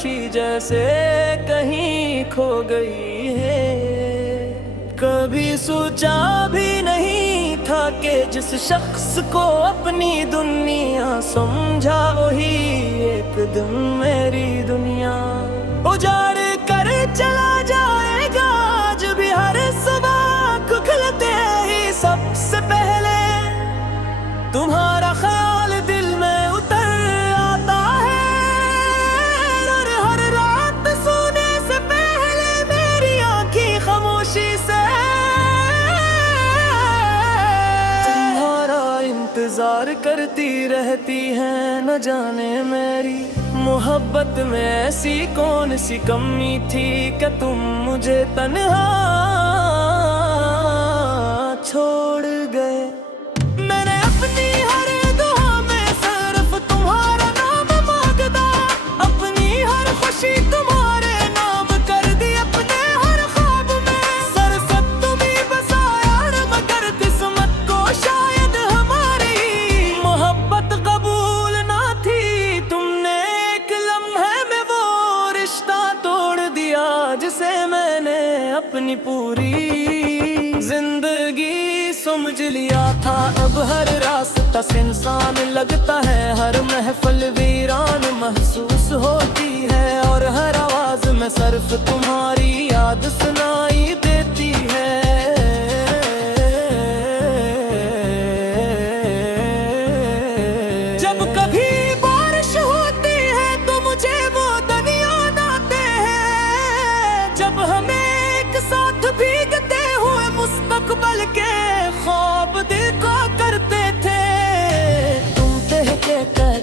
खुशी जैसे कहीं खो गई है। कभी सोचा भी नहीं था कि जिस शख्स को अपनी दुनिया समझा वही एक दिन मेरी दुनिया उजाड़ कर चला जाएगा। आज भी हर सुबह खुलते ही सबसे पहले तुम्हारा ख्याल दिल में उतर आता है। और हर रात सोने से पहले मेरी आंखें खामोशी से तुम्हारा इंतजार करती रहती है। न जाने मेरी मोहब्बत में ऐसी कौन सी कमी थी कि तुम मुझे तन्हा छोड़ गए। मैंने अपनी हर दुआ में सिर्फ तुम्हारा नाम मांगता, अपनी हर खुशी तुम्हारे नाम कर दी, अपने हर ख्वाब में सरसत तुम्ही बसाया। मगर किस्मत को शायद हमारी मोहब्बत कबूल ना थी। तुमने एक लम्हे में वो रिश्ता तोड़ दिया जिसे मैंने अपनी पूरी जिंदगी समझ लिया था। अब हर रास्ता सुनसान लगता है, हर महफिल वीरान महसूस होती है। और हर आवाज में सिर्फ तुम्हारी याद सुनाई देती है। जब कभी बारिश होती है तो मुझे वो दिन याद आते हैं, जब हमें एक साथ भीगते हुए मुस्तकबल के ख्वाब दिल को करते थे। तुम कहते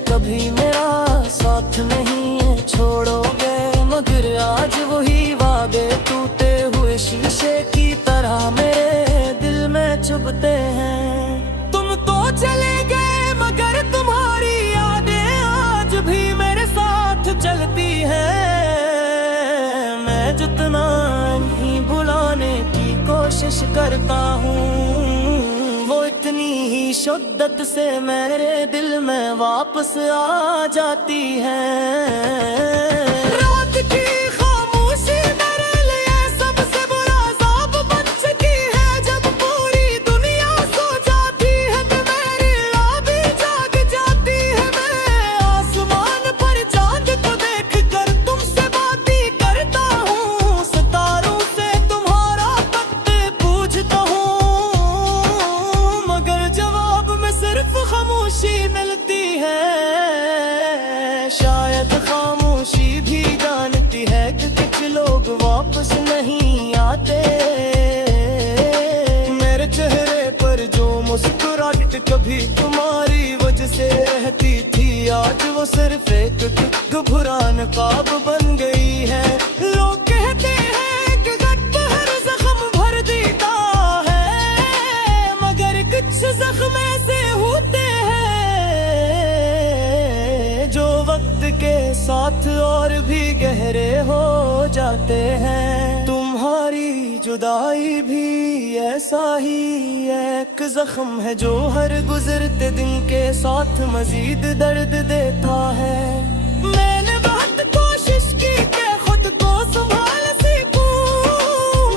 कभी मेरा साथ नहीं छोड़ोगे, मगर आज वही वादे टूटे हुए शीशे की तरह मेरे दिल में चुभते हैं। तुम तो चले गए मगर तुम्हारी यादें आज भी मेरे साथ चलती हैं। मैं जितना ही भुलाने की कोशिश करता हूँ, वो इतनी ही शिद्दत से मेरे दिल में वापस आ जाती है। रात की खामोशी मेरे लिए सबसे बुरा अज़ाब बन चुकी है। जब पूरी दुनिया सो जाती है तो मेरी राह भी जाग जाती है। मैं आसमान पर चांद को देखकर तुमसे बातें करता हूँ, सितारों से तुम्हारा वक्त पूछता हूँ, मगर जवाब में सिर्फ खामोशी मिलती है। शायद खामोशी भी जानती है कि कुछ लोग वापस नहीं आते। मेरे चेहरे पर जो मुस्कुराहट कभी तुम्हारी वजह से रहती थी, आज वो सिर्फ एक घबरान ख्वाब बन गई है। लोग कहते हैं कि गट हर जख्म भर देता है, मगर कुछ जख्म ऐसे होते हैं जो वक्त के साथ और भी गहरे हो जाते हैं। तुम्हारी जुदाई भी ऐसा ही एक जख्म है जो हर गुजरते दिन के साथ मजीद दर्द देता है। मैंने बहुत कोशिश की कि खुद को संभाल सकूं,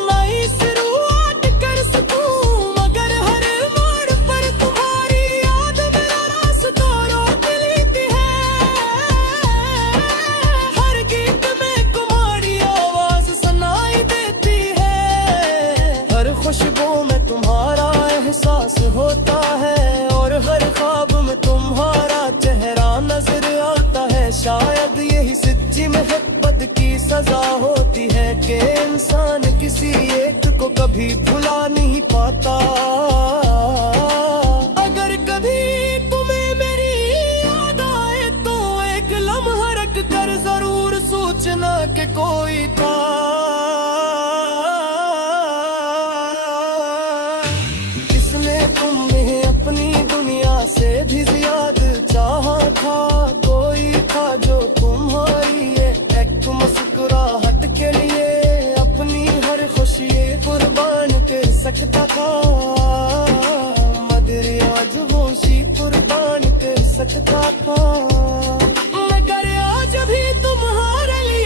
नई शुरुआत कर सकूं, मगर हर मोड़ पर तुम्हारी याद मेरा रास्ता रोक लेती है। हर गीत में तुम्हारी आवाज सुनाई देती है, हर खुशबू में तुम्हारा एहसास होता है, और हर ख्वाब में तुम्हारा चेहरा नजर आता है। शायद यही सच्ची मोहब्बत की सजा होती है कि इंसान किसी एक को कभी भुला नहीं पाता। अगर कभी तुम्हें मेरी याद आए तो एक लम्हा रख कर जरूर सोचना कि कोई था जिसने तुम्हें अपनी दुनिया से भी ज्यादा चाहा था। कोई था जो तुम्हारी एक मुस्कुराहट के लिए अपनी हर खुशी कुर्बान कर सकता था, मगर आज वो सी कुर्बान कर सकता था। मगर आज भी तुम्हारे लिए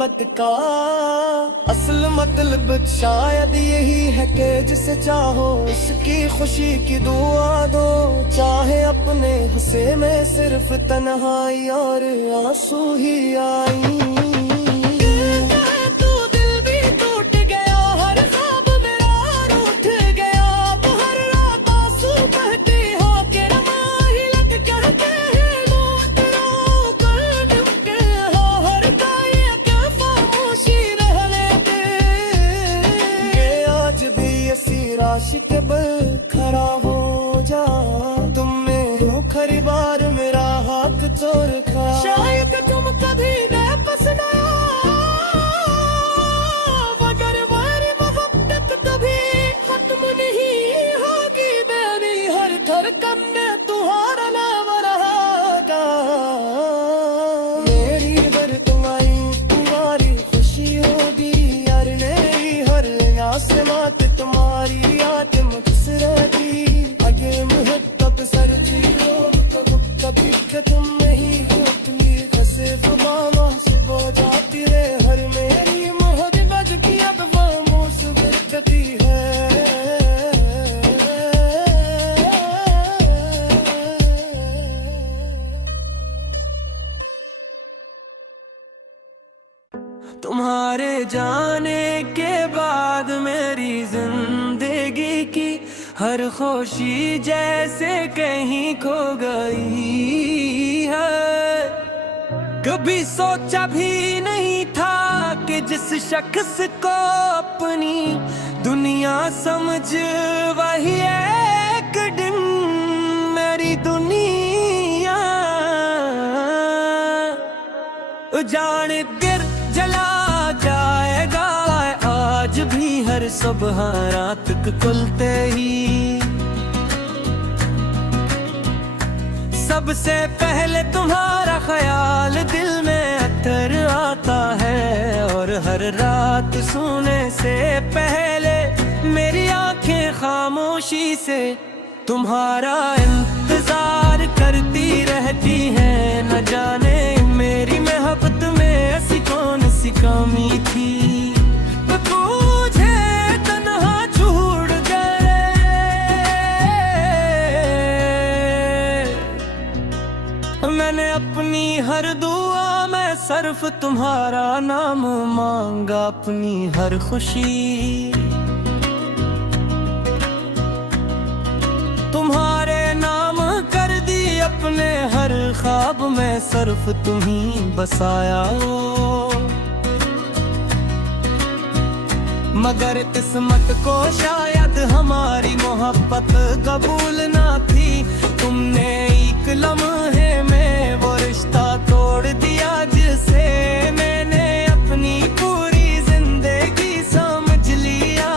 मोहब्बत का असल मतलब शायद यही है कि जिसे चाहो उसकी खुशी की दुआ दो। चाहे अपने हंसे में सिर्फ तन्हाई और आंसू ही आई। रास्ते पर खड़ा हो जा तुम में हो खरी बार मेरा हाथ चोर खा। शायद तुम कभी वापस न आओ, मगर हमारी मोहब्बत कभी खत्म नहीं होगी बेबी। हर धड़कन में तुम्हारा नाम रहेगा। मेरी हर तुम्हारी खुशी होगी यार। मेरी हर आसमां पे तुम्हारी आत्म किस रहती। आगे मुहब्बत सर्दी हो कभी तुम नहीं होती। फंसे मामा से हो जाती है हर मेरी मोहब्बत की अब खामोश गिरती है। तुम्हारे जाने के बाद मेरी जिंदगी की हर खुशी जैसे कहीं खो गई है। कभी सोचा भी नहीं था कि जिस शख्स को अपनी दुनिया समझ वही एक दिन मेरी दुनिया जाने गिर जला जाएगा। आज भी हर सुबह रात खुलते ही सबसे पहले तुम्हारा ख्याल दिल में अतर आता है। और हर रात सोने से पहले मेरी आंखें खामोशी से तुम्हारा इंतजार करती रहती हैं। न जाने मेरी मोहब्बत में ऐसी कौन सी कमी थी मुझे तन्हा छोड़ गए। मैंने अपनी हर दुआ में सिर्फ तुम्हारा नाम मांगा। अपनी हर खुशी तुम्हारे नाम कर दी। अपने हर ख्वाब में सिर्फ तुम ही बसाया हो। मगर किस्मत को शायद हमारी मोहब्बत कबूल ना थी। तुमने एक लम्हे में वो रिश्ता तोड़ दिया जिसे मैंने अपनी पूरी जिंदगी समझ लिया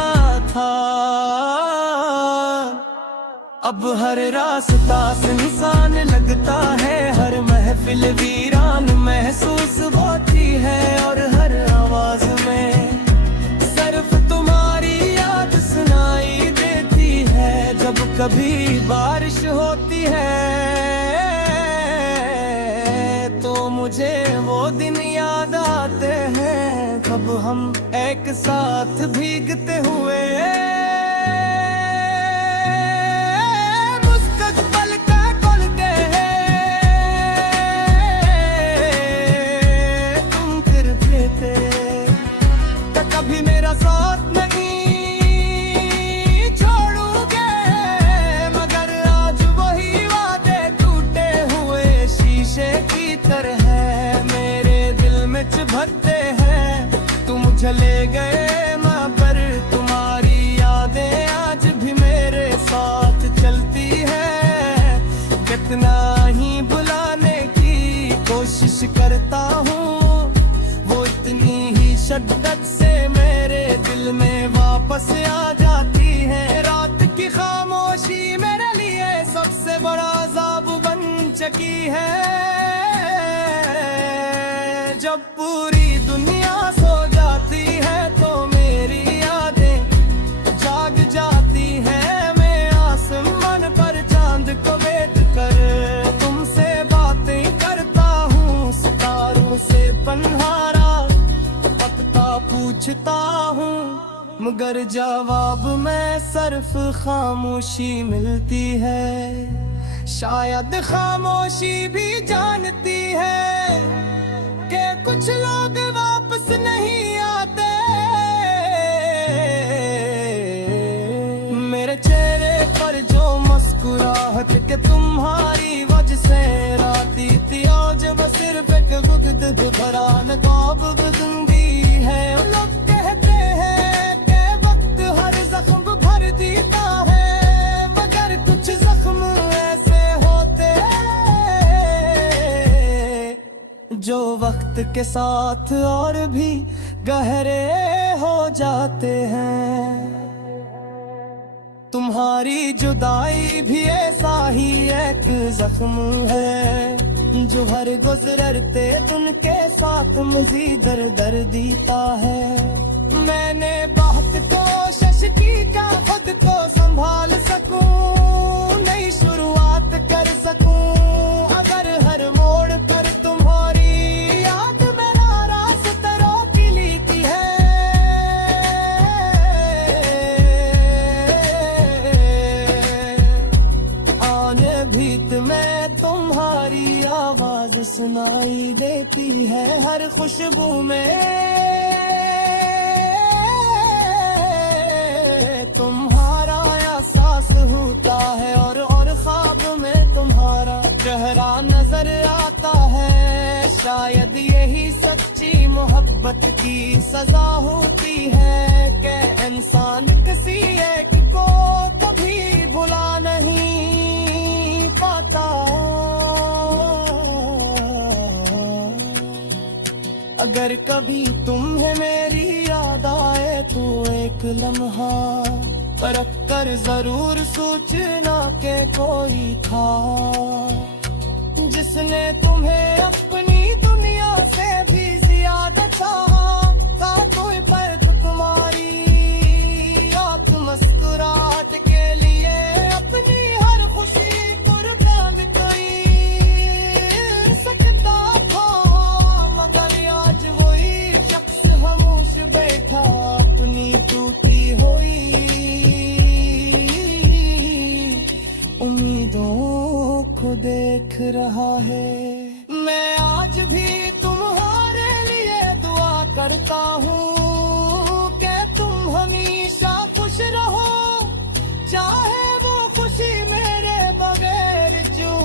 था। अब हर रास्ता सुनसान लगता है। हर महफिल वीरान महसूस होती है। और हर आवाज में सिर्फ तुम्हारी याद सुनाई देती है। जब कभी बारिश होती है तो मुझे वो दिन याद आते हैं जब हम एक साथ भीगते हुए भरते हैं। तुम चले गए माँ पर तुम्हारी यादें आज भी मेरे साथ चलती है। कितना ही बुलाने की कोशिश करता हूँ वो इतनी ही शिद्दत से मेरे दिल में वापस आ जाती है। रात की खामोशी मेरे लिए सबसे बड़ा अज़ाब बन चुकी है। जब पूरी दुनिया सो जाती है तो मेरी यादें जाग जाती हैं। मैं आसमान पर चांद को वेट कर तुमसे बातें करता हूँ। सितारों से पन्हारा पूछता हूँ मगर जवाब में सिर्फ खामोशी मिलती है। शायद खामोशी भी जानती है कि कुछ लोग वापस नहीं आते। मेरे चेहरे पर जो मुस्कुराहट के तुम्हारी वजह से राती थी, आज वो सिर्फ एक गुदगुद भरा नकाब जिंदगी है। लोग कहते हैं कि वक्त हर जख्म भर देता है, मगर कुछ जख्म ऐसे होते जो वक्त के साथ और भी गहरे हो जाते हैं। तुम्हारी जुदाई भी ऐसा ही एक जख्म है जो हर गुजरते दिन के साथ मजीद दर्द देता है। मैंने बहुत कोशिश की क्या खुद को संभाल सकूं, नई शुरुआत कर सकूं, अगर हर मोड़ पर तुम्हारी याद मेरा रास्ता रोक लेती है। भीत में तुम्हारी आवाज सुनाई देती है, हर खुशबू में तुम्हारा एहसास होता है, और ख्वाब में तुम्हारा चेहरा नजर आता है। शायद यही सच्ची मोहब्बत की सजा होती है कि इंसान किसी एक को कभी भुला नहीं पाता। अगर कभी तुम्हें मेरी याद आए तो एक लम्हा परख कर जरूर सोचना के कोई था जिसने तुम्हें अपनी दुनिया से भी ज्यादा चाहा था। कोई पर तुम्हारी आंख मुस्कुराहट के लिए अपनी हर खुशी कुर्बान कोई सकता था, मगर आज वही शख्स खामोश बैठा अपनी टूटी हुई उम्मीदों को देख रहा है। मैं आज भी तुम्हारे लिए दुआ करता हूँ कि तुम हमेशा खुश रहो, चाहे वो खुशी मेरे बगैर क्यों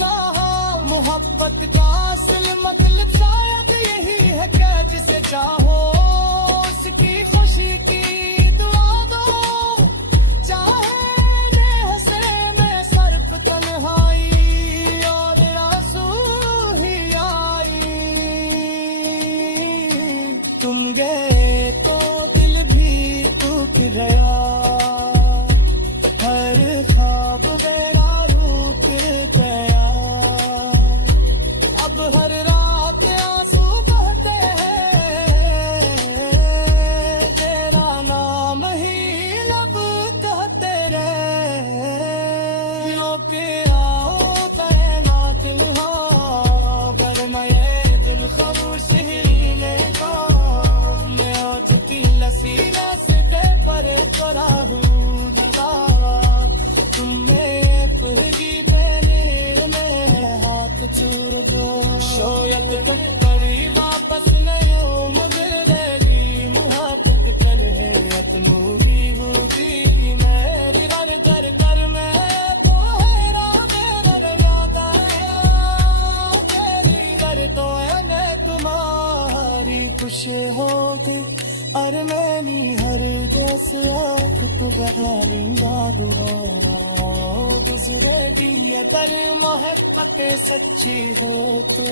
ना हो। मोहब्बत का असल मतलब शायद यही है कि जिसे चाहो उसकी खुशी की दुआ दो, चाहे खुश हो गए और मैंने हर दोस आँख तो बहालिंगा गुजरे भी अगर मोहब्बत सच्ची हो तो।